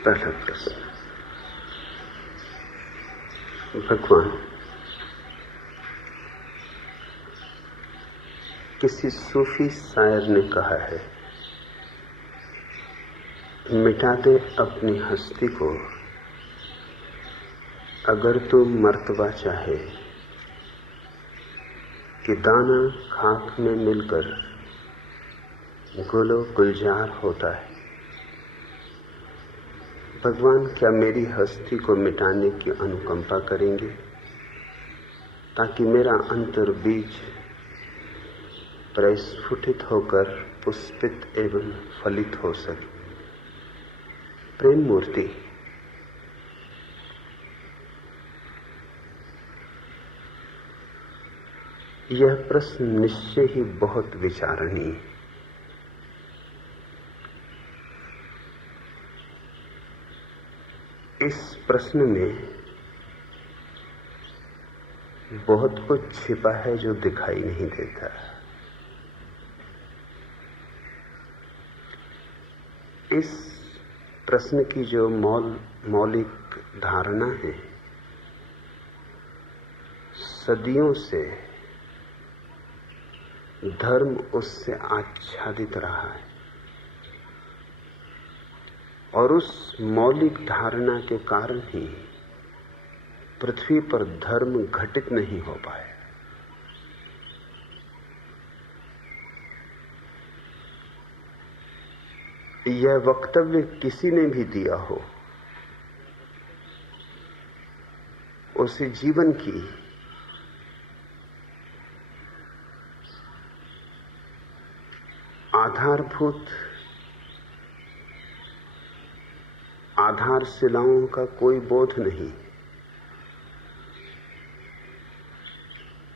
पहला प्रश्न। भगवान, किसी सूफी शायर ने कहा है, मिटा दे अपनी हस्ती को अगर तू मर्तबा चाहे, कि दाना खाक में मिलकर गुलो गुलजार होता है। भगवान, क्या मेरी हस्ती को मिटाने की अनुकंपा करेंगे ताकि मेरा अंतर बीज प्रस्फुटित होकर पुष्पित एवं फलित हो सके। प्रेम मूर्ति। यह प्रश्न निश्चय ही बहुत विचारणीय है। इस प्रश्न में बहुत कुछ छिपा है जो दिखाई नहीं देता। इस प्रश्न की जो मौलिक धारणा है, सदियों से धर्म उससे आच्छादित रहा है और उस मौलिक धारणा के कारण ही पृथ्वी पर धर्म घटित नहीं हो पाया। यह वक्तव्य किसी ने भी दिया हो, उसे जीवन की आधारभूत आधारशिलाओं का कोई बोध नहीं।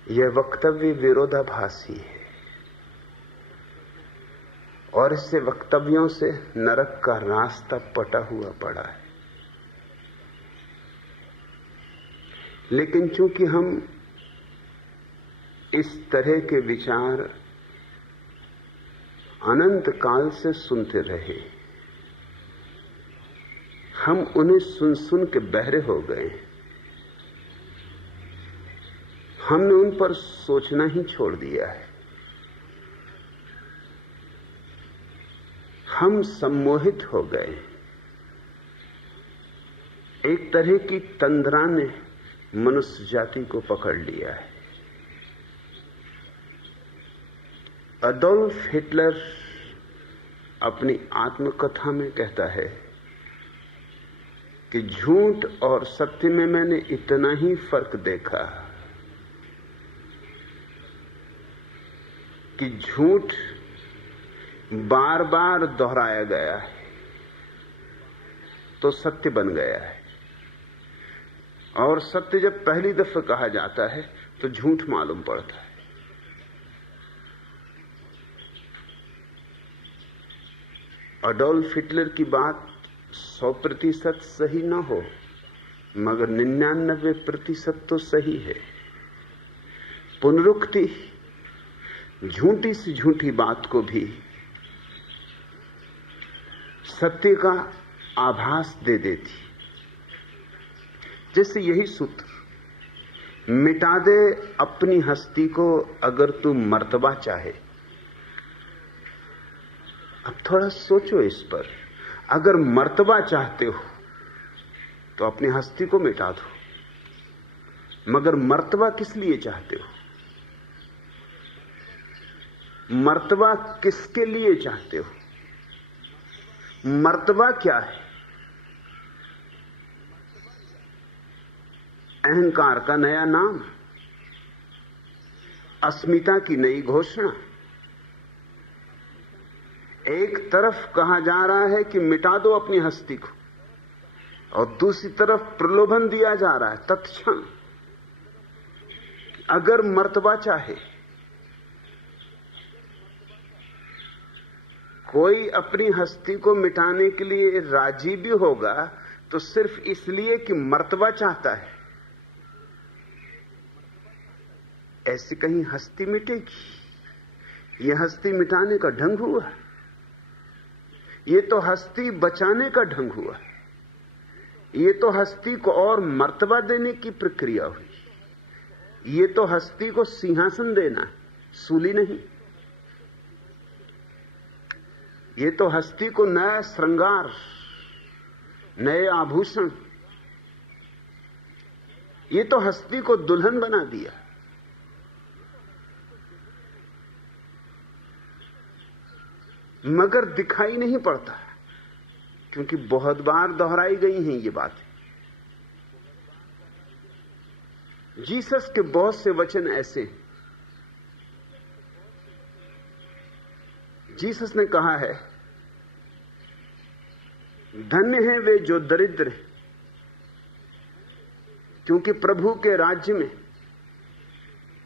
यह वक्तव्य विरोधाभासी है और इससे वक्तव्यों से नरक का रास्ता पटा हुआ पड़ा है। लेकिन चूंकि हम इस तरह के विचार अनंत काल से सुनते रहे, हम उन्हें सुन सुन के बहरे हो गए। हमने उन पर सोचना ही छोड़ दिया है। हम सम्मोहित हो गए। एक तरह की तंद्रा ने मनुष्य जाति को पकड़ लिया है। अडोल्फ हिटलर अपनी आत्मकथा में कहता है कि झूठ और सत्य में मैंने इतना ही फर्क देखा कि झूठ बार बार दोहराया गया है तो सत्य बन गया है, और सत्य जब पहली दफा कहा जाता है तो झूठ मालूम पड़ता है। अडोल्फ हिटलर की बात 100% सही ना हो, मगर 99% तो सही है। पुनरुक्ति झूठी से झूठी बात को भी सत्य का आभास दे देती। जैसे यही सूत्र, मिटा दे अपनी हस्ती को अगर तू मर्तबा चाहे। अब थोड़ा सोचो इस पर। अगर मर्तबा चाहते हो तो अपनी हस्ती को मिटा दो, मगर मर्तबा किस लिए चाहते हो? मर्तबा किसके लिए चाहते हो? मर्तबा क्या है? अहंकार का नया नाम, अस्मिता की नई घोषणा। एक तरफ कहा जा रहा है कि मिटा दो अपनी हस्ती को, और दूसरी तरफ प्रलोभन दिया जा रहा है तत्क्षण, अगर मर्तबा चाहे। कोई अपनी हस्ती को मिटाने के लिए राजी भी होगा तो सिर्फ इसलिए कि मर्तबा चाहता है। ऐसी कहीं हस्ती मिटेगी? यह हस्ती मिटाने का ढंग हुआ? ये तो हस्ती बचाने का ढंग हुआ। ये तो हस्ती को और मर्तबा देने की प्रक्रिया हुई। ये तो हस्ती को सिंहासन देना है, सूली नहीं। ये तो हस्ती को नया श्रृंगार, नए आभूषण, ये तो हस्ती को दुल्हन बना दिया। मगर दिखाई नहीं पड़ता, क्योंकि बहुत बार दोहराई गई हैं ये बातें। जीसस के बहुत से वचन ऐसे हैं। जीसस ने कहा है, धन्य हैं वे जो दरिद्र हैं, क्योंकि प्रभु के राज्य में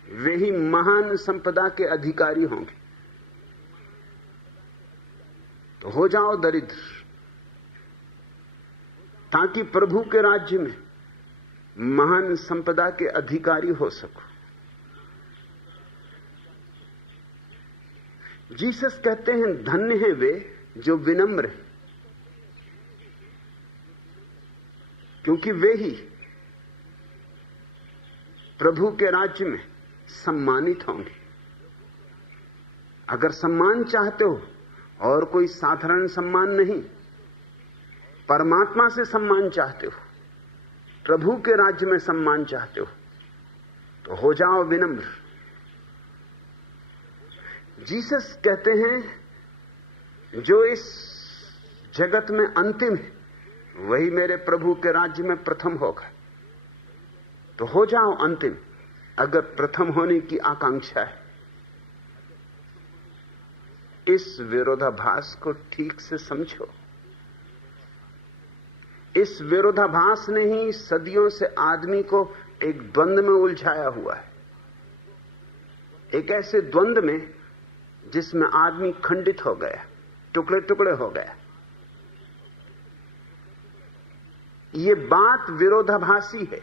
वे ही महान संपदा के अधिकारी होंगे। तो हो जाओ दरिद्र, ताकि प्रभु के राज्य में महान संपदा के अधिकारी हो सको। जीसस कहते हैं, धन्य हैं वे जो विनम्र हैं, क्योंकि वे ही प्रभु के राज्य में सम्मानित होंगे। अगर सम्मान चाहते हो, और कोई साधारण सम्मान नहीं, परमात्मा से सम्मान चाहते हो, प्रभु के राज्य में सम्मान चाहते हो, तो हो जाओ विनम्र। जीसस कहते हैं, जो इस जगत में अंतिम है, वही मेरे प्रभु के राज्य में प्रथम होगा। तो हो जाओ अंतिम, अगर प्रथम होने की आकांक्षा है। इस विरोधाभास को ठीक से समझो। इस विरोधाभास ने ही सदियों से आदमी को एक द्वंद्व में उलझाया हुआ है, एक ऐसे द्वंद्व में जिसमें आदमी खंडित हो गया, टुकड़े टुकड़े हो गया। ये बात विरोधाभासी है,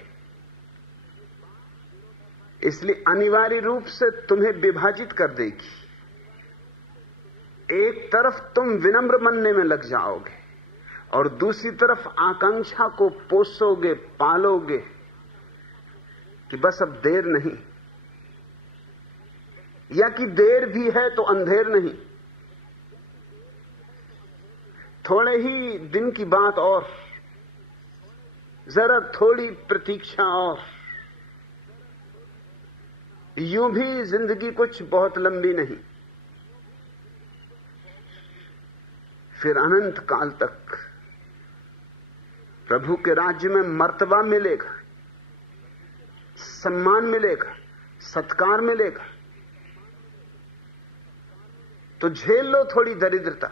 इसलिए अनिवार्य रूप से तुम्हें विभाजित कर देगी। एक तरफ तुम विनम्र बनने में लग जाओगे और दूसरी तरफ आकांक्षा को पोसोगे, पालोगे कि बस अब देर नहीं, या कि देर भी है तो अंधेर नहीं, थोड़े ही दिन की बात और, जरा थोड़ी प्रतीक्षा और, यूं भी जिंदगी कुछ बहुत लंबी नहीं। फिर अनंत काल तक प्रभु के राज्य में मर्तबा मिलेगा, सम्मान मिलेगा, सत्कार मिलेगा। तो झेल लो थोड़ी दरिद्रता,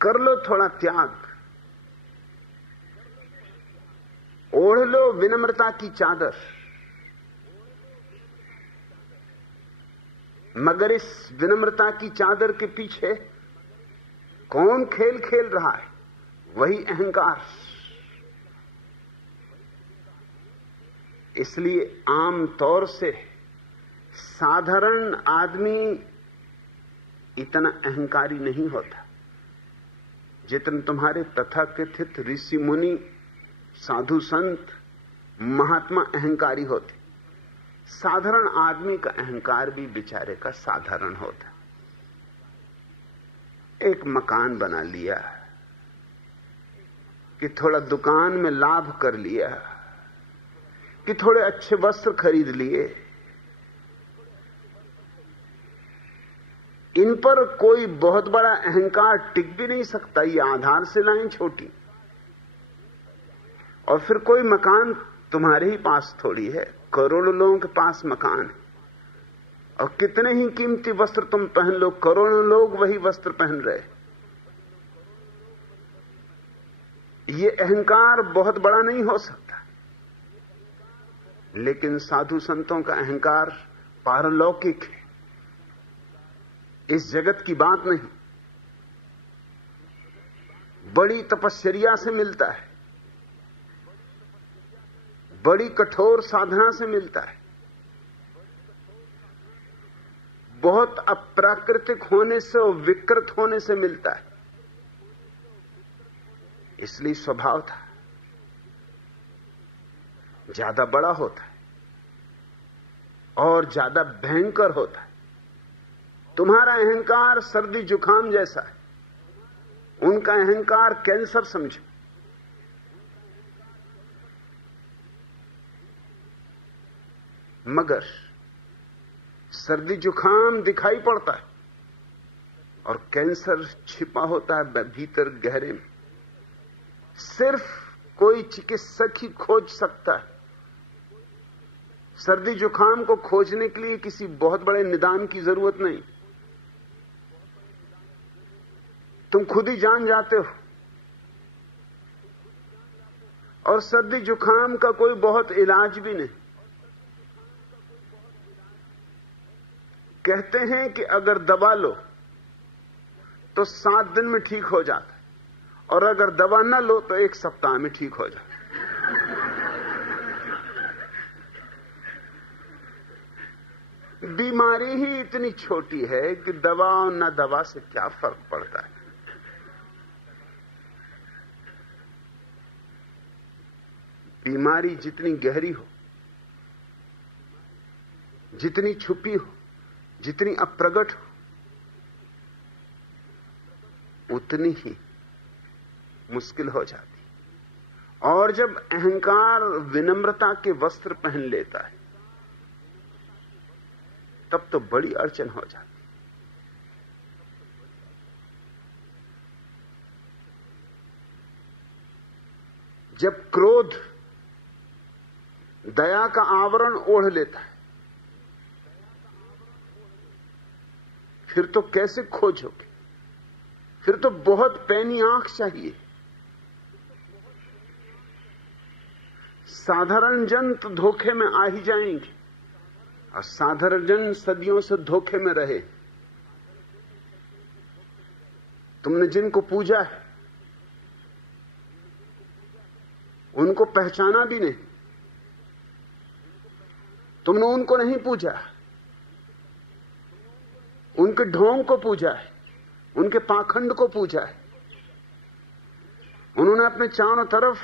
कर लो थोड़ा त्याग, ओढ़ लो विनम्रता की चादर। मगर इस विनम्रता की चादर के पीछे कौन खेल खेल रहा है? वही अहंकार। इसलिए आम तौर से साधारण आदमी इतना अहंकारी नहीं होता जितना तुम्हारे तथाकथित ऋषि मुनि, साधु संत, महात्मा अहंकारी होते। साधारण आदमी का अहंकार भी बेचारे का साधारण होता। एक मकान बना लिया कि थोड़ा दुकान में लाभ कर लिया, कि थोड़े अच्छे वस्त्र खरीद लिए, इन पर कोई बहुत बड़ा अहंकार टिक भी नहीं सकता। ये आधारशिलाएं छोटी, और फिर कोई मकान तुम्हारे ही पास थोड़ी है, करोड़ों लोगों के पास मकान है, और कितने ही कीमती वस्त्र तुम पहन लो, करोड़ों लोग वही वस्त्र पहन रहे। ये अहंकार बहुत बड़ा नहीं हो सकता, लेकिन साधु संतों का अहंकार पारलौकिक है, इस जगत की बात नहीं। बड़ी तपस्या से मिलता है, बड़ी कठोर साधना से मिलता है, बहुत अप्राकृतिक होने से और विकृत होने से मिलता है। इसलिए स्वभाव था ज्यादा बड़ा होता है और ज्यादा भयंकर होता है। तुम्हारा अहंकार सर्दी जुकाम जैसा है, उनका अहंकार कैंसर समझो। मगर सर्दी जुकाम दिखाई पड़ता है और कैंसर छिपा होता है भीतर गहरे में। सिर्फ कोई चिकित्सक ही खोज सकता है। सर्दी जुकाम को खोजने के लिए किसी बहुत बड़े निदान की जरूरत नहीं, तुम खुद ही जान जाते हो। और सर्दी जुकाम का कोई बहुत इलाज भी नहीं। कहते हैं कि अगर दवा लो तो 7 दिन में ठीक हो जाता है, और अगर दवा ना लो तो 1 सप्ताह में ठीक हो जाता है। बीमारी ही इतनी छोटी है कि दवा और ना दवा से क्या फर्क पड़ता है। बीमारी जितनी गहरी हो, जितनी छुपी हो, जितनी अप्रगट हो, उतनी ही मुश्किल हो जाती। और जब अहंकार विनम्रता के वस्त्र पहन लेता है तब तो बड़ी अड़चन हो जाती। जब क्रोध दया का आवरण ओढ़ लेता है, फिर तो कैसे खोजोगे? फिर तो बहुत पैनी आंख चाहिए। साधारण जन तो धोखे में आ ही जाएंगे, और साधारण जन सदियों से धोखे में रहे। तुमने जिनको पूजा है उनको पहचाना भी नहीं। तुमने उनको नहीं पूजा, उनके ढोंग को पूजा है, उनके पाखंड को पूजा है। उन्होंने अपने चारों तरफ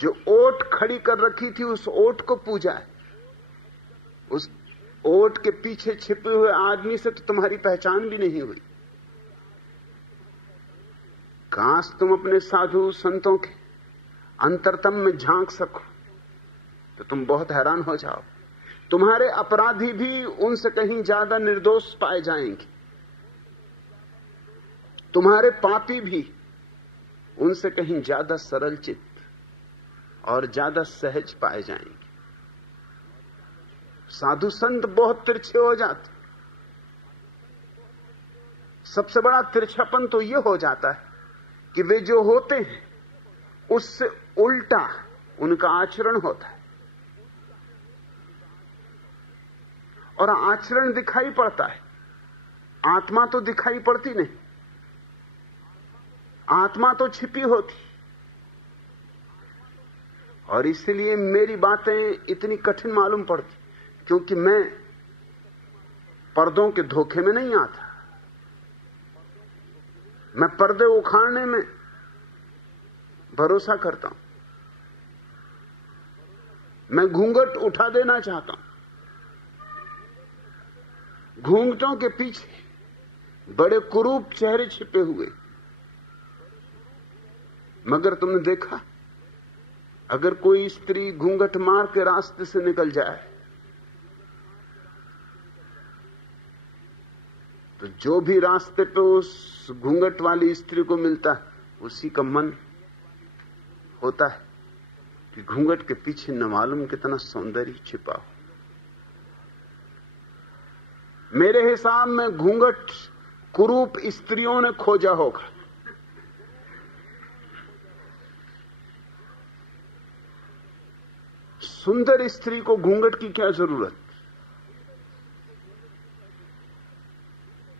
जो ओट खड़ी कर रखी थी उस ओट को पूजा है। उस ओट के पीछे छिपे हुए आदमी से तो तुम्हारी पहचान भी नहीं हुई। काश तुम अपने साधु संतों के अंतरतम में झांक सको तो तुम बहुत हैरान हो जाओ। तुम्हारे अपराधी भी उनसे कहीं ज्यादा निर्दोष पाए जाएंगे, तुम्हारे पापी भी उनसे कहीं ज्यादा सरल चित्त और ज्यादा सहज पाए जाएंगे। साधु संत बहुत तिरछे हो जाते। सबसे बड़ा तिरछापन तो यह हो जाता है कि वे जो होते हैं उससे उल्टा उनका आचरण होता है, और आचरण दिखाई पड़ता है, आत्मा तो दिखाई पड़ती नहीं। आत्मा तो छिपी होती। और इसलिए मेरी बातें इतनी कठिन मालूम पड़ती, क्योंकि मैं पर्दों के धोखे में नहीं आता। मैं पर्दे उखाड़ने में भरोसा करता हूं। मैं घूंघट उठा देना चाहता हूं। घूंघटों के पीछे बड़े कुरूप चेहरे छिपे हुए। मगर तुमने देखा, अगर कोई स्त्री घूंघट मार के रास्ते से निकल जाए तो जो भी रास्ते पे उस घूंघट वाली स्त्री को मिलता है उसी का मन होता है कि घूंघट के पीछे न मालूम कितना सौंदर्य छिपा हो। मेरे हिसाब में घूंघट कुरूप स्त्रियों ने खोजा होगा। सुंदर स्त्री को घूंघट की क्या जरूरत?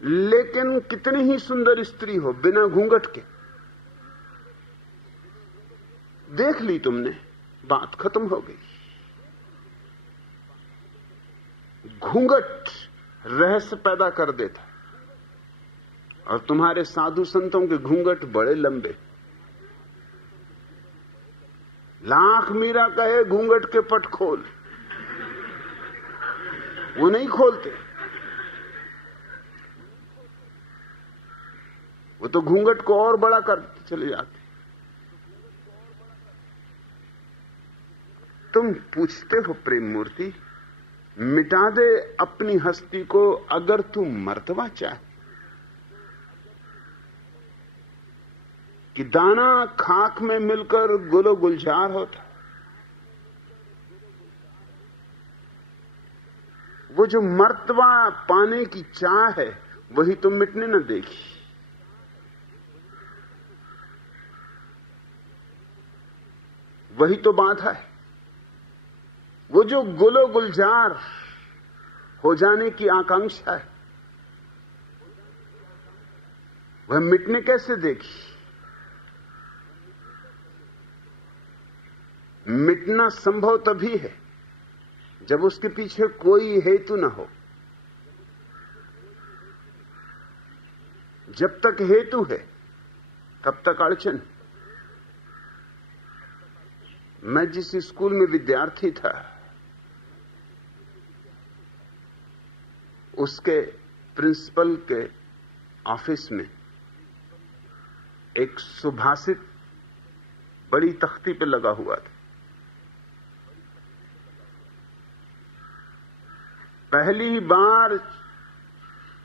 लेकिन कितनी ही सुंदर स्त्री हो बिना घूंघट के, देख ली तुमने, बात खत्म हो गई। घूंघट रहस्य पैदा कर देता, और तुम्हारे साधु संतों के घूंघट बड़े लंबे। लाख मीरा कहे घूंघट के पट खोल, वो नहीं खोलते। वो तो घूंघट को और बड़ा करते चले जाते। तुम पूछते हो प्रेम मूर्ति, मिटा दे अपनी हस्ती को अगर तू मर्तबा चाहे, कि दाना खाक में मिलकर गुलो गुलजार होता। वो जो मर्तबा पाने की चाह है वही तो मिटने न देगी। वही तो बाधा है। वो जो गुलो गुलजार हो जाने की आकांक्षा है वह मिटने कैसे देगी? मिटना संभव तभी है जब उसके पीछे कोई हेतु ना हो। जब तक हेतु है तब तक अड़चन। मैं जिस स्कूल में विद्यार्थी था उसके प्रिंसिपल के ऑफिस में एक सुभाषित बड़ी तख्ती पे लगा हुआ था। पहली ही बार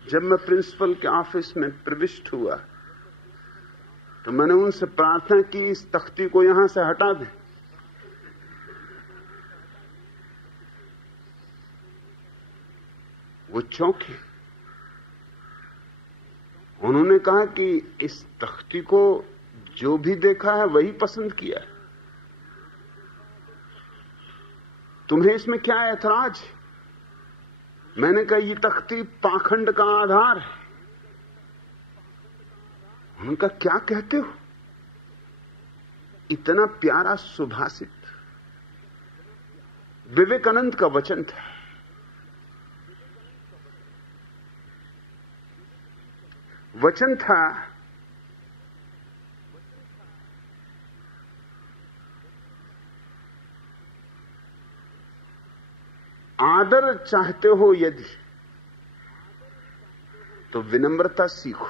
जब मैं प्रिंसिपल के ऑफिस में प्रविष्ट हुआ तो मैंने उनसे प्रार्थना की इस तख्ती को यहां से हटा दें। वो चौंके। उन्होंने कहा कि इस तख्ती को जो भी देखा है वही पसंद किया है, तुम्हें इसमें क्या ऐतराज है? मैंने कहा ये तख्ती पाखंड का आधार है। उनका क्या कहते हो? इतना प्यारा सुभाषित विवेकानंद का वचन था। वचन था, आदर चाहते हो यदि तो विनम्रता सीखो।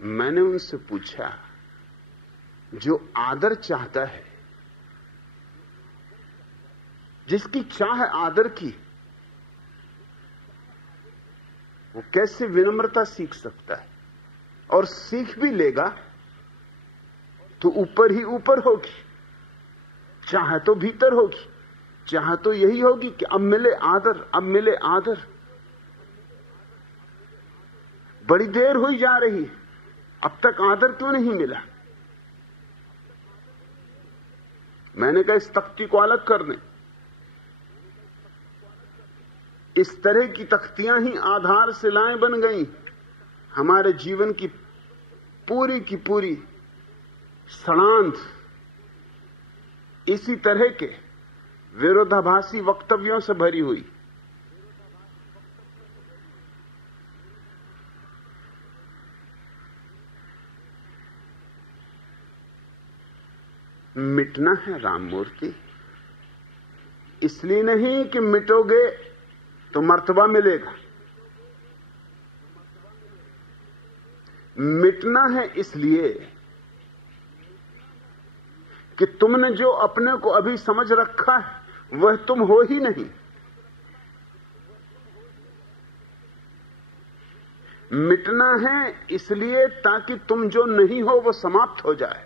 मैंने उनसे पूछा, जो आदर चाहता है, जिसकी चाह है आदर की, वो कैसे विनम्रता सीख सकता है? और सीख भी लेगा तो ऊपर ही ऊपर होगी। चाह तो भीतर होगी। चाह तो यही होगी कि अब मिले आदर, अब मिले आदर। बड़ी देर हुई जा रही है, अब तक आदर क्यों नहीं मिला? मैंने कहा इस तख्ती को अलग कर दें। इस तरह की तख्तियां ही आधार शिलाएं बन गई। हमारे जीवन की पूरी सड़ांध इसी तरह के विरोधाभासी वक्तव्यों से भरी हुई। मिटना है राममूर्ति, इसलिए नहीं कि मिटोगे तो मर्तबा मिलेगा। मिटना है इसलिए कि तुमने जो अपने को अभी समझ रखा है वह तुम हो ही नहीं। मिटना है इसलिए ताकि तुम जो नहीं हो वो समाप्त हो जाए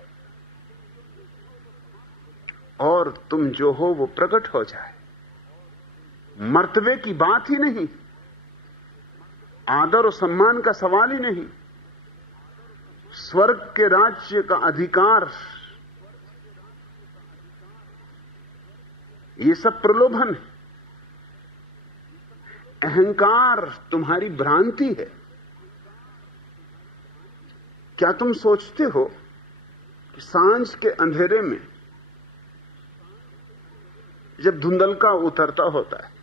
और तुम जो हो वो प्रकट हो जाए। मर्तबे की बात ही नहीं, आदर और सम्मान का सवाल ही नहीं, स्वर्ग के राज्य का अधिकार, ये सब प्रलोभन है। अहंकार तुम्हारी भ्रांति है। क्या तुम सोचते हो कि सांझ के अंधेरे में जब धुंधलका उतरता होता है,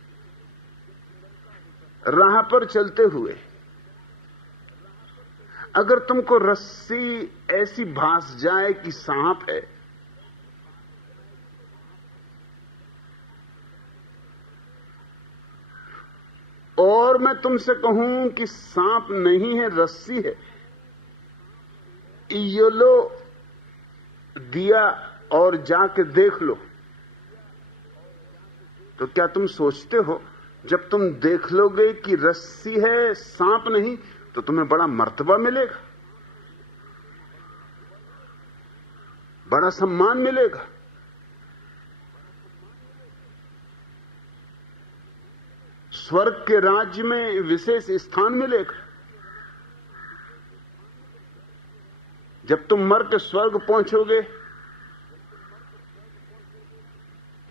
राह पर चलते हुए अगर तुमको रस्सी ऐसी भास जाए कि सांप है, और मैं तुमसे कहूं कि सांप नहीं है, रस्सी है, ये लो दिया और जाके देख लो, तो क्या तुम सोचते हो जब तुम देख लोगे कि रस्सी है सांप नहीं, तो तुम्हें बड़ा मर्तबा मिलेगा, बड़ा सम्मान मिलेगा? स्वर्ग के राज्य में विशेष स्थान मिलेगा। जब तुम मर के स्वर्ग पहुंचोगे,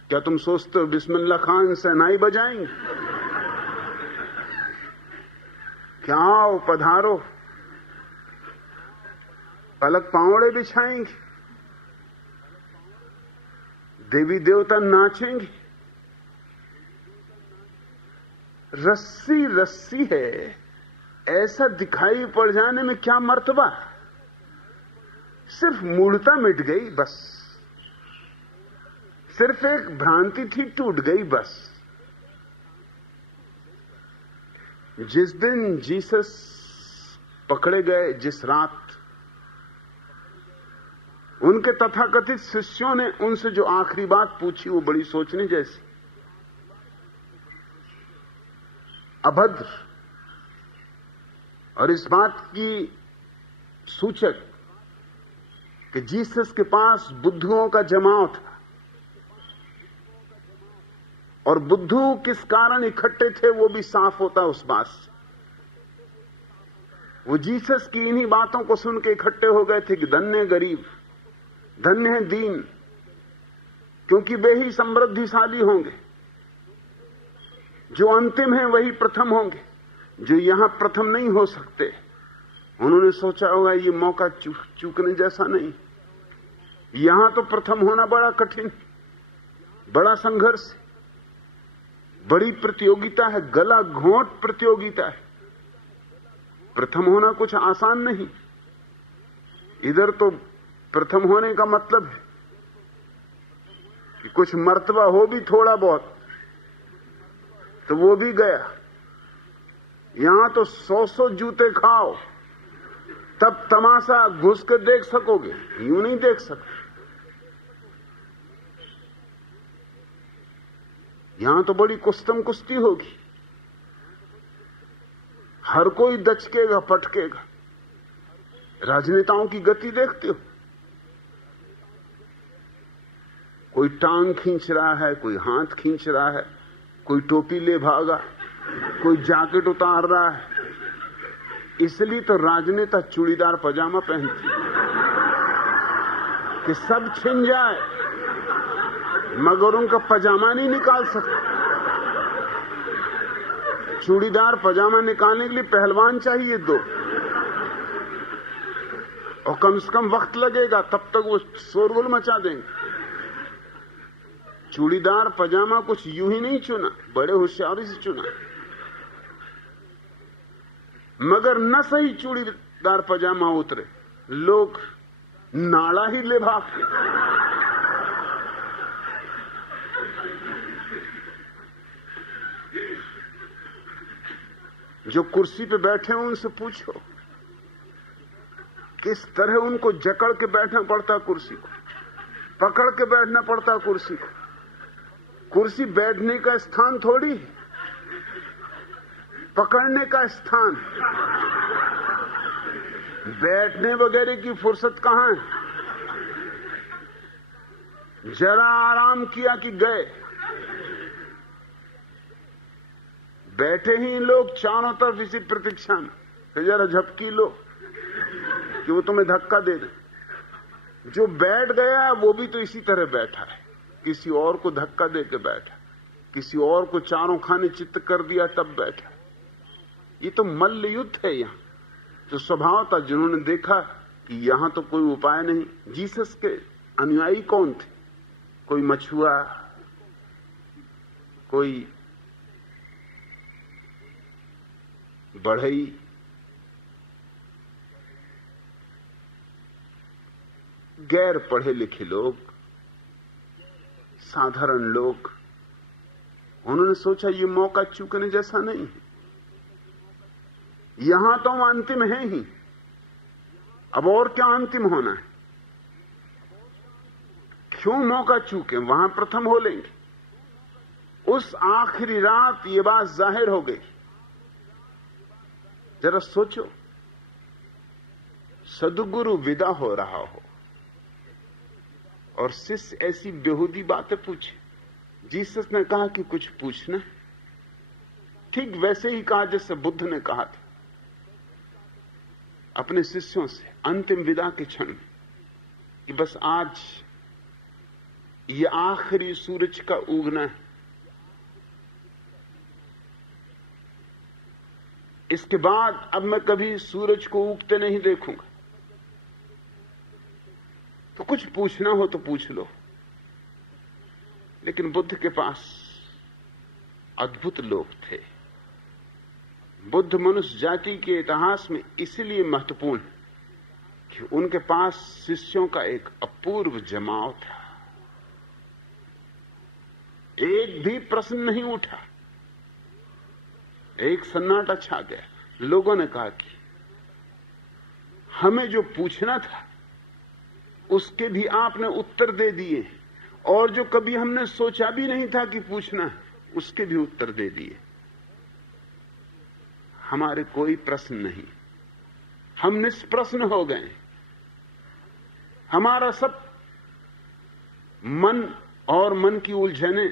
क्या तुम सोचते हो बिस्मिल्लाह खान शहनाई बजाएंगे? क्या आओ पधारो, पलक पावड़े बिछाएंगे, देवी देवता नाचेंगे? रस्सी रस्सी है, ऐसा दिखाई पड़ जाने में क्या मर्तबा? सिर्फ मूढ़ता मिट गई बस, सिर्फ एक भ्रांति थी टूट गई बस। जिस दिन जीसस पकड़े गए, जिस रात उनके तथाकथित शिष्यों ने उनसे जो आखिरी बात पूछी, वो बड़ी सोचने जैसी। अभद्र और इस बात की सूचक कि जीसस के पास बुद्धुओं का जमाव था, और बुद्धू किस कारण इकट्ठे थे वो भी साफ होता उस बात से। वो जीसस की इन्हीं बातों को सुन के इकट्ठे हो गए थे कि धन्य गरीब, धन्य है दीन, क्योंकि वे ही समृद्धिशाली होंगे। जो अंतिम है वही प्रथम होंगे, जो यहां प्रथम नहीं हो सकते। उन्होंने सोचा होगा ये मौका चूकने जैसा नहीं, यहां तो प्रथम होना बड़ा कठिन, बड़ा संघर्ष, बड़ी प्रतियोगिता है, गला घोंट प्रतियोगिता है। प्रथम होना कुछ आसान नहीं। इधर तो प्रथम होने का मतलब है कि कुछ मर्तबा हो भी थोड़ा बहुत, तो वो भी गया। यहां तो 100 जूते खाओ तब तमाशा घुस के देख सकोगे, यूं नहीं देख सकते। यहां तो बड़ी कुस्तम कुश्ती होगी, हर कोई दचकेगा पटकेगा। राजनेताओं की गति देखते हो, कोई टांग खींच रहा है, कोई हाथ खींच रहा है, कोई टोपी ले भागा, कोई जैकेट उतार रहा है। इसलिए तो राजनेता चूड़ीदार पजामा पहनते कि सब छिन जाए मगर उनका पजामा नहीं निकाल सकते। चूड़ीदार पजामा निकालने के लिए पहलवान चाहिए 2, और कम से कम वक्त लगेगा, तब तक वो शोरगुल मचा देंगे। चूड़ीदार पजामा कुछ यूं ही नहीं चुना, बड़े होशियारी से चुना। मगर न सही चूड़ीदार पजामा उतरे, लोग नाड़ा ही ले भागते। जो कुर्सी पे बैठे हैं उनसे पूछो किस तरह उनको जकड़ के बैठना पड़ता, कुर्सी को पकड़ के बैठना पड़ता। कुर्सी को, कुर्सी बैठने का स्थान थोड़ी है, पकड़ने का स्थान। बैठने वगैरह की फुर्सत कहां है? जरा आराम किया कि गए। बैठे ही लोग चारों तरफ इसी प्रतीक्षा में, फिर जरा झपकी लो कि वो तुम्हें धक्का दे दे। जो बैठ गया है वो भी तो इसी तरह बैठा है, किसी और को धक्का दे के बैठा, किसी और को चारों खाने चित्त कर दिया तब बैठा। ये तो मल्ल युद्ध है। यहां तो स्वभाव था, जिन्होंने देखा कि यहां तो कोई उपाय नहीं। जीसस के अनुयायी कौन थे? कोई मछुआ, कोई बढ़ई, गैर पढ़े लिखे लोग, साधारण लोग, उन्होंने सोचा ये मौका चूकने जैसा नहीं है, यहां तो हम अंतिम है ही, अब और क्या अंतिम होना है, क्यों मौका चूके, वहां प्रथम हो लेंगे। उस आखिरी रात ये बात जाहिर हो गई। जरा सोचो, सदगुरु विदा हो रहा हो और शिष्य ऐसी बेहूदी बातें पूछे। जीसस ने कहा कि कुछ पूछना, ठीक वैसे ही कहा जैसे बुद्ध ने कहा था अपने शिष्यों से अंतिम विदा के क्षण में कि बस आज ये आखिरी सूरज का उगना है, इसके बाद अब मैं कभी सूरज को उगते नहीं देखूंगा, तो कुछ पूछना हो तो पूछ लो। लेकिन बुद्ध के पास अद्भुत लोग थे। बुद्ध मनुष्य जाति के इतिहास में इसलिए महत्वपूर्ण कि उनके पास शिष्यों का एक अपूर्व जमाव था। एक भी प्रश्न नहीं उठा, एक सन्नाटा छा गया। लोगों ने कहा कि हमें जो पूछना था उसके भी आपने उत्तर दे दिए, और जो कभी हमने सोचा भी नहीं था कि पूछना है उसके भी उत्तर दे दिए। हमारे कोई प्रश्न नहीं, हम निष्प्रश्न हो गए। हमारा सब मन और मन की उलझने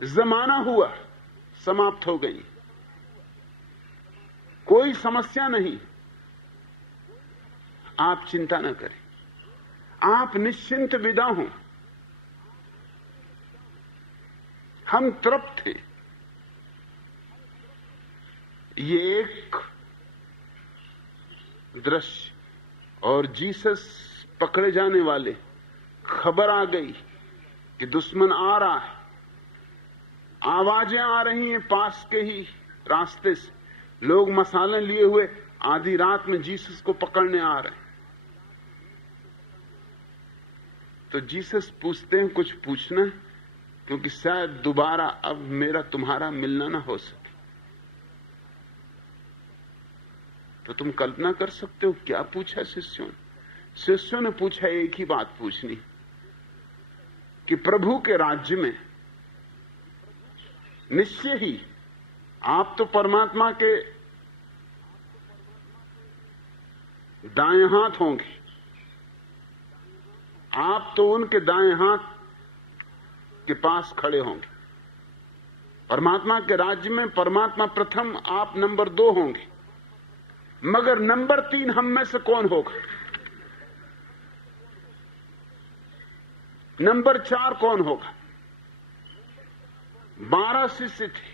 जमाना हुआ, समाप्त हो गई। कोई समस्या नहीं, आप चिंता न करें, आप निश्चिंत विदा हों। हम तृप्त हैं। ये एक दृश्य, और जीसस पकड़े जाने वाले, खबर आ गई कि दुश्मन आ रहा है, आवाजें आ रही हैं पास के ही रास्ते से, लोग मसाले लिए हुए आधी रात में जीसस को पकड़ने आ रहे हैं। तो जीसस पूछते हैं कुछ पूछना, क्योंकि शायद दोबारा अब मेरा तुम्हारा मिलना ना हो सके। तो तुम कल्पना कर सकते हो क्या पूछा शिष्यों ने। शिष्यों ने पूछा एक ही बात पूछनी कि प्रभु के राज्य में निश्चय ही आप तो परमात्मा के दाएं हाथ होंगे, आप तो उनके दाएं हाथ के पास खड़े होंगे। परमात्मा के राज्य में परमात्मा प्रथम, आप नंबर 2 होंगे, मगर नंबर 3 हम में से कौन होगा? नंबर 4 कौन होगा? 12 शिष्य थे,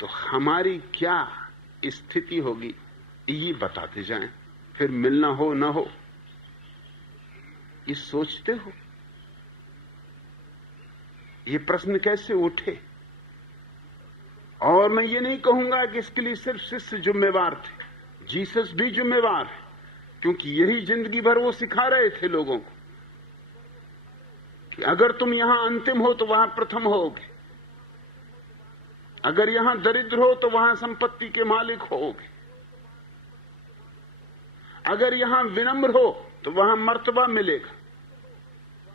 तो हमारी क्या स्थिति होगी ये बताते जाएं, फिर मिलना हो ना हो। ये सोचते हो ये प्रश्न कैसे उठे? और मैं ये नहीं कहूंगा कि इसके लिए सिर्फ शिष्य जिम्मेवार थे, जीसस भी जिम्मेवार है, क्योंकि यही जिंदगी भर वो सिखा रहे थे लोगों को कि अगर तुम यहां अंतिम हो तो वहां प्रथम होगे, अगर यहां दरिद्र हो तो वहां संपत्ति के मालिक होगे, अगर यहां विनम्र हो तो वहां मर्तबा मिलेगा।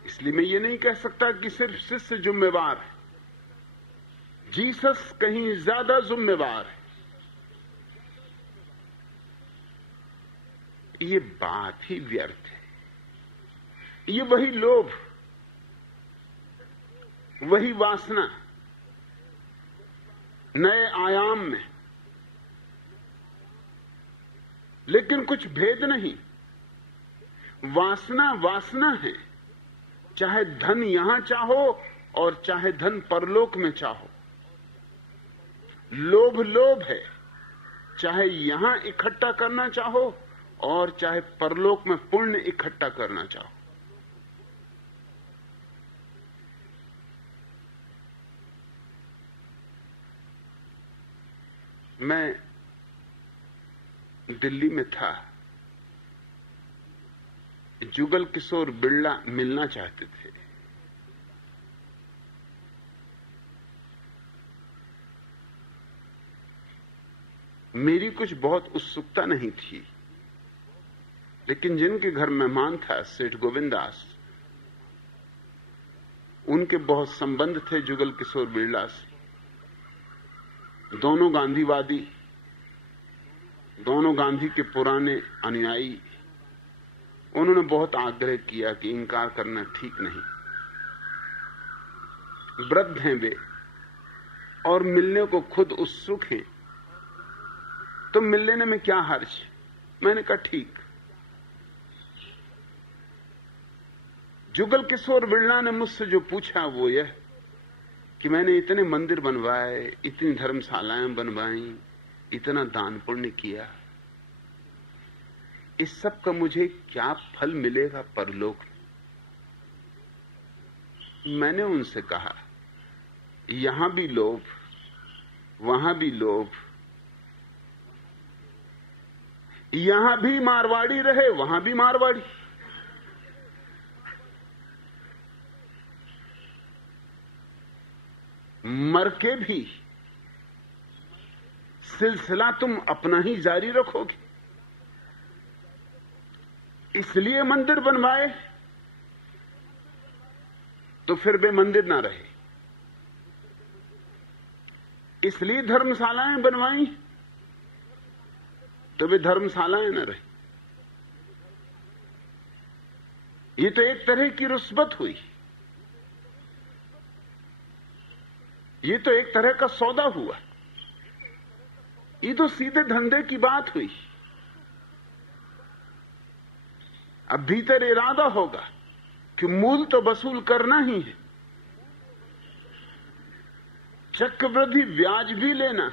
इसलिए मैं ये नहीं कह सकता कि सिर्फ शिष्य जिम्मेवार है, जीसस कहीं ज्यादा जिम्मेवार है। ये बात ही व्यर्थ है। ये वही लोभ, वही वासना नए आयाम में, लेकिन कुछ भेद नहीं। वासना वासना है, चाहे धन यहां चाहो और चाहे धन परलोक में चाहो। लोभ लोभ है, चाहे यहां इकट्ठा करना चाहो और चाहे परलोक में पुण्य इकट्ठा करना चाहो। मैं दिल्ली में था जुगल किशोर बिड़ला मिलना चाहते थे। मेरी कुछ बहुत उत्सुकता नहीं थी, लेकिन जिनके घर मेहमान था सेठ गोविंदास, उनके बहुत संबंध थे जुगल किशोर बिड़ला से। दोनों गांधीवादी, दोनों गांधी के पुराने अनुयायी। उन्होंने बहुत आग्रह किया कि इंकार करना ठीक नहीं, वृद्ध हैं वे और मिलने को खुद उत्सुक हैं, तो मिल लेने में क्या हर्ज। मैंने कहा ठीक। जुगल किशोर बिड़ला ने मुझसे जो पूछा वो यह कि मैंने इतने मंदिर बनवाए, इतनी धर्मशालाएं बनवाई, इतना दान पुण्य किया, इस सब का मुझे क्या फल मिलेगा परलोक में। मैंने उनसे कहा यहां भी लोभ, वहां भी लोभ, यहां भी मारवाड़ी रहे, वहां भी मारवाड़ी। मर के भी सिलसिला तुम अपना ही जारी रखोगे। इसलिए मंदिर बनवाए तो फिर वे मंदिर ना रहे, इसलिए धर्मशालाएं बनवाई तो वे धर्मशालाएं न रही। ये तो एक तरह की रुस्बत हुई, ये तो एक तरह का सौदा हुआ, ये तो सीधे धंधे की बात हुई। अब भीतर इरादा होगा कि मूल तो वसूल करना ही है, चक्रवृद्धि ब्याज भी लेना।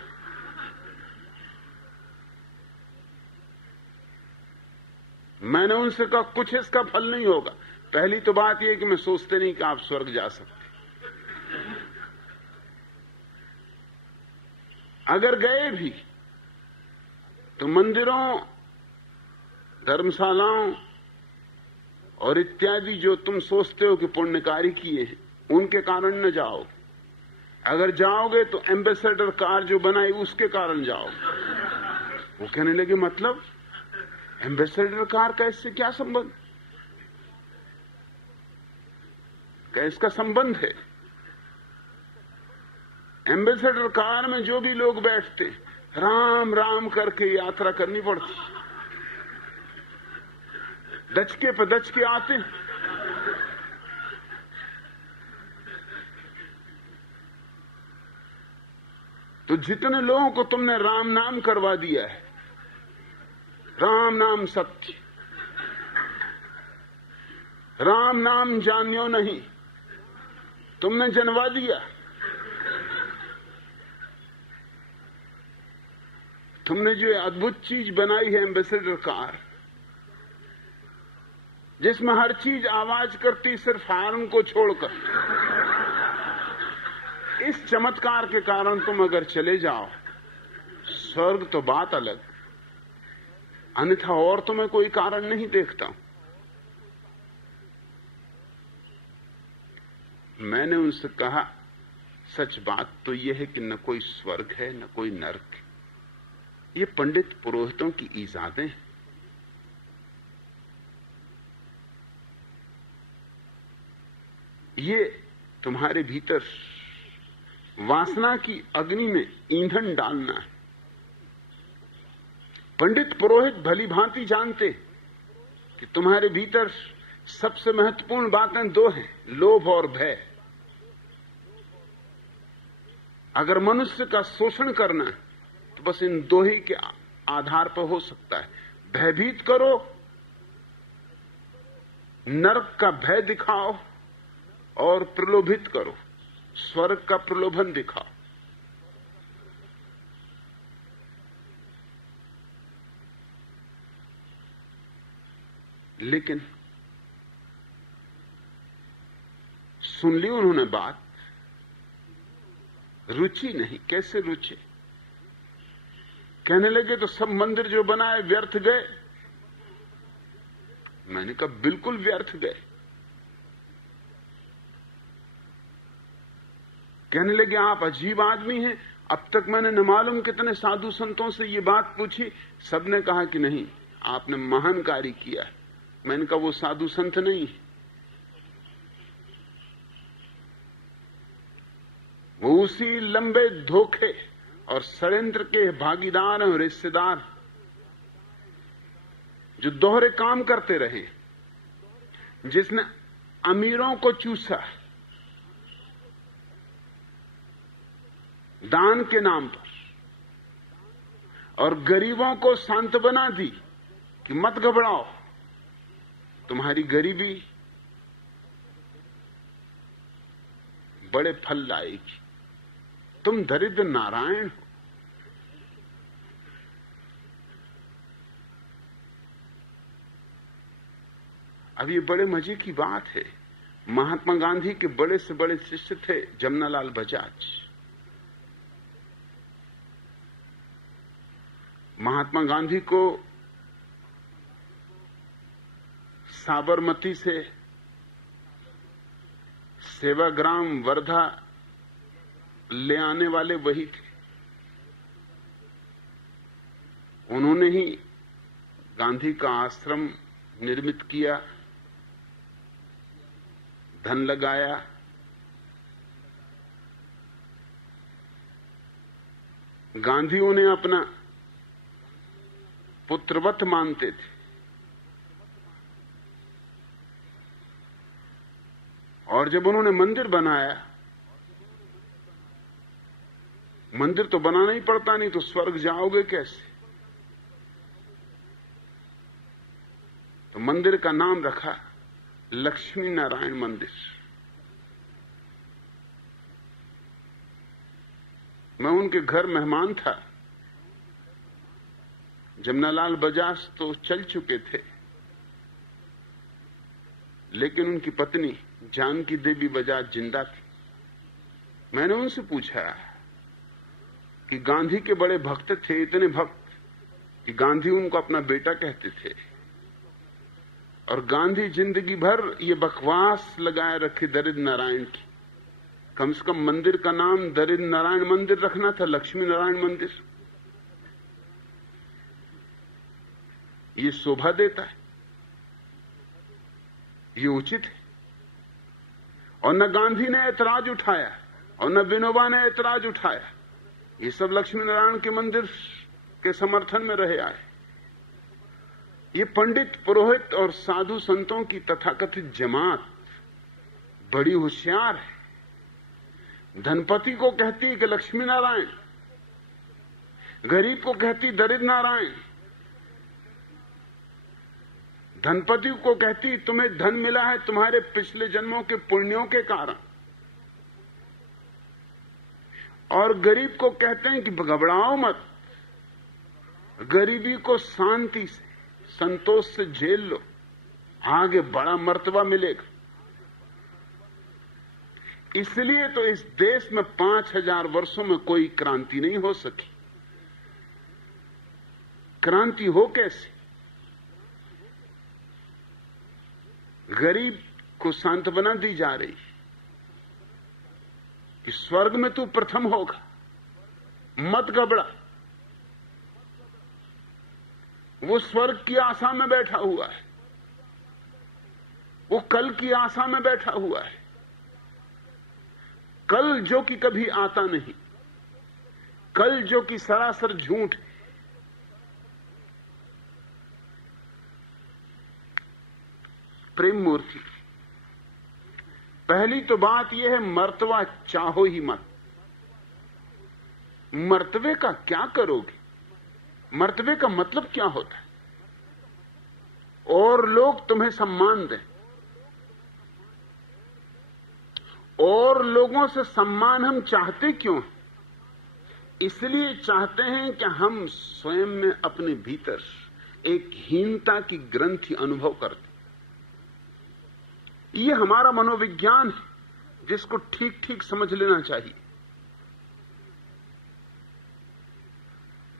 मैंने उनसे कहा कुछ इसका फल नहीं होगा। पहली तो बात यह कि मैं सोचते नहीं कि आप स्वर्ग जा सकते। अगर गए भी तो मंदिरों, धर्मशालाओं और इत्यादि जो तुम सोचते हो कि पुण्यकारी किए हैं, उनके कारण न जाओ। अगर जाओगे तो एम्बेसडर कार जो बनाई उसके कारण जाओ। वो कहने लगे मतलब एम्बेसडर कार का इससे क्या संबंध? क्या इसका संबंध है? एम्बेसडर कार में जो भी लोग बैठते राम राम करके यात्रा करनी पड़ती, दचके पे दचके आते। तो जितने लोगों को तुमने राम नाम करवा दिया है, राम नाम सत्य, राम नाम जानियो नहीं, तुमने जनवा दिया। तुमने जो अद्भुत चीज बनाई है एम्बेसडर कार, जिसमें हर चीज आवाज करती सिर्फ हार्न को छोड़कर, इस चमत्कार के कारण तुम अगर चले जाओ स्वर्ग तो बात अलग, अन्यथा और तो मैं कोई कारण नहीं देखता हूं। मैंने उनसे कहा सच बात तो यह है कि न कोई स्वर्ग है न कोई नरक है, ये पंडित पुरोहितों की ईजादें हैं। ये तुम्हारे भीतर वासना की अग्नि में ईंधन डालना है। पंडित पुरोहित भली भांति जानते कि तुम्हारे भीतर सबसे महत्वपूर्ण बातें दो हैं, लोभ और भय। अगर मनुष्य का शोषण करना है तो बस इन दो ही के आधार पर हो सकता है। भयभीत करो, नरक का भय दिखाओ, और प्रलोभित करो, स्वर्ग का प्रलोभन दिखाओ। लेकिन सुन ली उन्होंने बात, रुचि नहीं। कैसे रुचि? कहने लगे तो सब मंदिर जो बनाए व्यर्थ गए। मैंने कहा बिल्कुल व्यर्थ गए। कहने लगे आप अजीब आदमी हैं, अब तक मैंने न मालूम कितने साधु संतों से ये बात पूछी, सबने कहा कि नहीं आपने महान कार्य किया है। मैंने कहा वो साधु संत नहीं है, वो उसी लंबे धोखे और षड्यंत्र के भागीदार हैं और हिस्सेदार, जो दोहरे काम करते रहे, जिसने अमीरों को चूसा दान के नाम पर और गरीबों को सांत्वना दी कि मत घबराओ, तुम्हारी गरीबी बड़े फल लाएगी, तुम दरिद्र नारायण हो। अब ये बड़े मजे की बात है, महात्मा गांधी के बड़े से बड़े शिष्य थे जमनालाल बजाज। महात्मा गांधी को साबरमती से सेवाग्राम वर्धा ले आने वाले वही थे। उन्होंने ही गांधी का आश्रम निर्मित किया, धन लगाया, गांधी उन्हें अपना पुत्रवत मानते थे। और जब उन्होंने मंदिर बनाया, मंदिर तो बनाना ही पड़ता, नहीं तो स्वर्ग जाओगे कैसे, तो मंदिर का नाम रखा लक्ष्मी नारायण मंदिर। मैं उनके घर मेहमान था। जमनालाल बजाज तो चल चुके थे, लेकिन उनकी पत्नी जानकी देवी बजाज जिंदा थी। मैंने उनसे पूछा कि गांधी के बड़े भक्त थे, इतने भक्त कि गांधी उनको अपना बेटा कहते थे, और गांधी जिंदगी भर ये बकवास लगाए रखे दरिद्र नारायण की। कम से कम मंदिर का नाम दरिद्र नारायण मंदिर रखना था, लक्ष्मी नारायण मंदिर। ये शोभा देता है, ये उचित है। और न गांधी ने ऐतराज उठाया और न विनोबा ने ऐतराज उठाया। ये सब लक्ष्मी नारायण के मंदिर के समर्थन में रहे आए। ये पंडित पुरोहित और साधु संतों की तथाकथित जमात बड़ी होशियार है। धनपति को कहती है कि लक्ष्मी नारायण, गरीब को कहती दरिद्र नारायण। धनपति को कहती तुम्हें धन मिला है तुम्हारे पिछले जन्मों के पुण्यों के कारण, और गरीब को कहते हैं कि घबराओ मत, गरीबी को शांति से संतोष से झेल लो, आगे बड़ा मर्तबा मिलेगा। इसलिए तो इस देश में 5000 वर्षों में कोई क्रांति नहीं हो सकी। क्रांति हो कैसे? गरीब को सांत्वना दी जा रही कि स्वर्ग में तू प्रथम होगा, मत घबरा। वो स्वर्ग की आशा में बैठा हुआ है, वो कल की आशा में बैठा हुआ है। कल जो कि कभी आता नहीं, कल जो कि सरासर झूठ है। प्रेम मूर्ति, पहली तो बात यह है, मर्तबा चाहो ही मत। मर्तबे का क्या करोगे? मर्तबे का मतलब क्या होता है? और लोग तुम्हें सम्मान दें, और लोगों से सम्मान हम चाहते क्यों? इसलिए चाहते हैं कि हम स्वयं में अपने भीतर एक हीनता की ग्रंथि अनुभव करते। यह हमारा मनोविज्ञान है, जिसको ठीक ठीक समझ लेना चाहिए।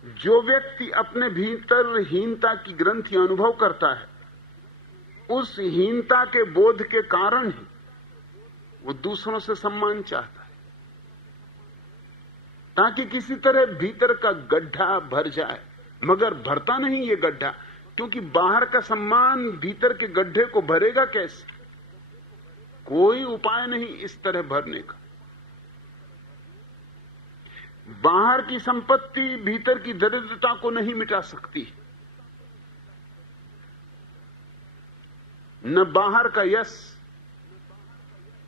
जो व्यक्ति अपने भीतर हीनता की ग्रंथि अनुभव करता है, उस हीनता के बोध के कारण ही वो दूसरों से सम्मान चाहता है, ताकि किसी तरह भीतर का गड्ढा भर जाए। मगर भरता नहीं ये गड्ढा, क्योंकि बाहर का सम्मान भीतर के गड्ढे को भरेगा कैसे? कोई उपाय नहीं इस तरह भरने का। बाहर की संपत्ति भीतर की दरिद्रता को नहीं मिटा सकती। न बाहर का यश,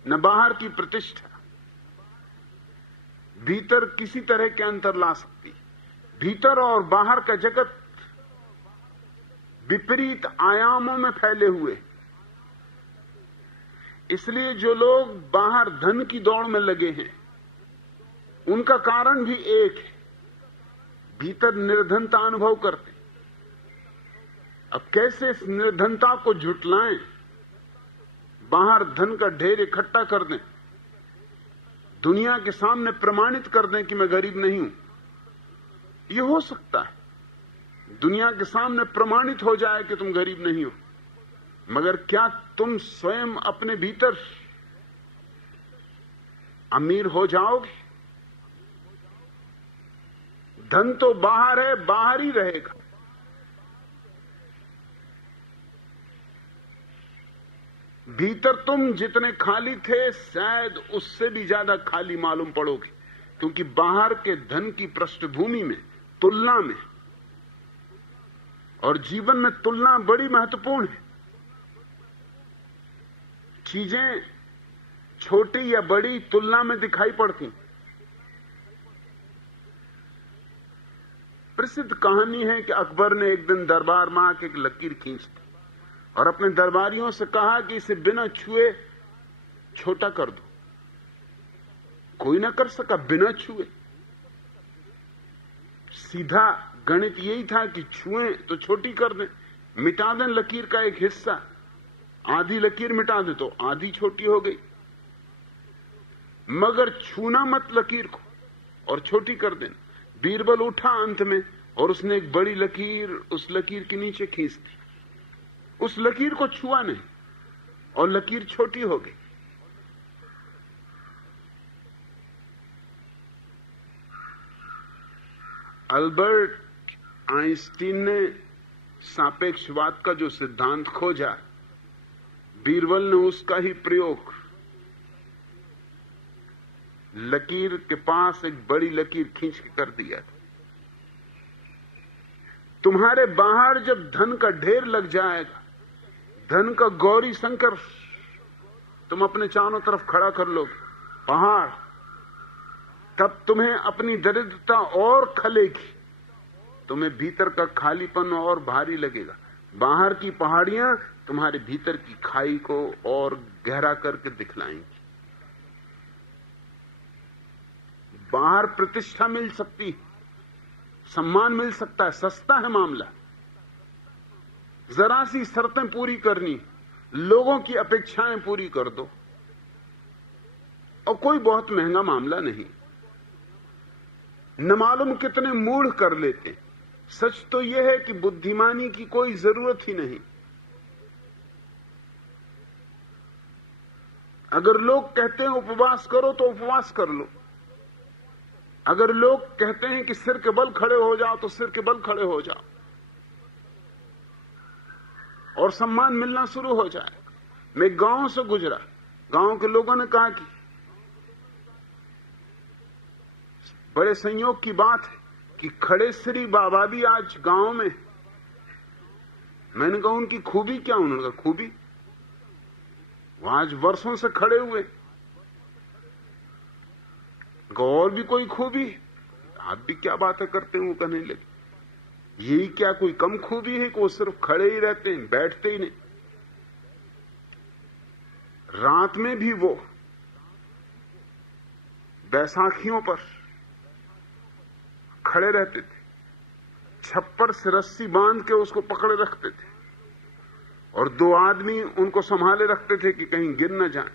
न बाहर की प्रतिष्ठा भीतर किसी तरह के अंतर ला सकती। भीतर और बाहर का जगत विपरीत आयामों में फैले हुए। इसलिए जो लोग बाहर धन की दौड़ में लगे हैं, उनका कारण भी एक है, भीतर निर्धनता अनुभव करते। अब कैसे इस निर्धनता को झुटलाएं? बाहर धन का ढेर इकट्ठा कर दें, दुनिया के सामने प्रमाणित कर दें कि मैं गरीब नहीं हूं। यह हो सकता है, दुनिया के सामने प्रमाणित हो जाए कि तुम गरीब नहीं हो, मगर क्या तुम स्वयं अपने भीतर अमीर हो जाओगे? धन तो बाहर है, बाहर ही रहेगा। भीतर तुम जितने खाली थे, शायद उससे भी ज्यादा खाली मालूम पड़ोगे, क्योंकि बाहर के धन की पृष्ठभूमि में तुलना में, और जीवन में तुलना बड़ी महत्वपूर्ण है। चीजें छोटी या बड़ी तुलना में दिखाई पड़ती। प्रसिद्ध कहानी है कि अकबर ने एक दिन दरबार में आके एक लकीर खींच दी और अपने दरबारियों से कहा कि इसे बिना छुए छोटा कर दो। कोई ना कर सका बिना छुए। सीधा गणित यही था कि छुएं तो छोटी कर दें, मिटा दें लकीर का एक हिस्सा, आधी लकीर मिटा दे तो आधी छोटी हो गई। मगर छूना मत लकीर को और छोटी कर देना। बीरबल उठा अंत में और उसने एक बड़ी लकीर उस लकीर के नीचे खींच दी। उस लकीर को छुआ नहीं और लकीर छोटी हो गई। अल्बर्ट आइंस्टीन ने सापेक्षवाद का जो सिद्धांत खोजा, बीरबल ने उसका ही प्रयोग लकीर के पास एक बड़ी लकीर खींच के कर दिया। तुम्हारे बाहर जब धन का ढेर लग जाएगा, धन का गौरी शंकर तुम अपने चारों तरफ खड़ा कर लोगे, पहाड़, तब तुम्हें अपनी दरिद्रता और खलेगी, तुम्हें भीतर का खालीपन और भारी लगेगा। बाहर की पहाड़ियां तुम्हारे भीतर की खाई को और गहरा करके दिखलाएंगी। बाहर प्रतिष्ठा मिल सकती, सम्मान मिल सकता है, सस्ता है मामला। जरा सी शर्तें पूरी करनी, लोगों की अपेक्षाएं पूरी कर दो, और कोई बहुत महंगा मामला नहीं। न मालूम कितने मूढ़ कर लेते। सच तो यह है कि बुद्धिमानी की कोई जरूरत ही नहीं। अगर लोग कहते हैं उपवास करो तो उपवास कर लो। अगर लोग कहते हैं कि सिर के बल खड़े हो जाओ तो सिर के बल खड़े हो जाओ, और सम्मान मिलना शुरू हो जाएगा। मैं गांव से गुजरा, गांव के लोगों ने कहा कि बड़े संयोग की बात है कि खड़े श्री बाबा भी आज गांव में। मैंने कहा उनकी खूबी क्या? उन्होंने कहा खूबी, वो आज वर्षों से खड़े हुए। और भी कोई खूबी? आप भी क्या बातें करते हैं? वो कहने लगे यही क्या कोई कम खूबी है कि वो सिर्फ खड़े ही रहते हैं, बैठते ही नहीं। रात में भी वो बैसाखियों पर खड़े रहते थे, छप्पर से रस्सी बांध के उसको पकड़े रखते थे, और 2 आदमी उनको संभाले रखते थे कि कहीं गिर न जाए।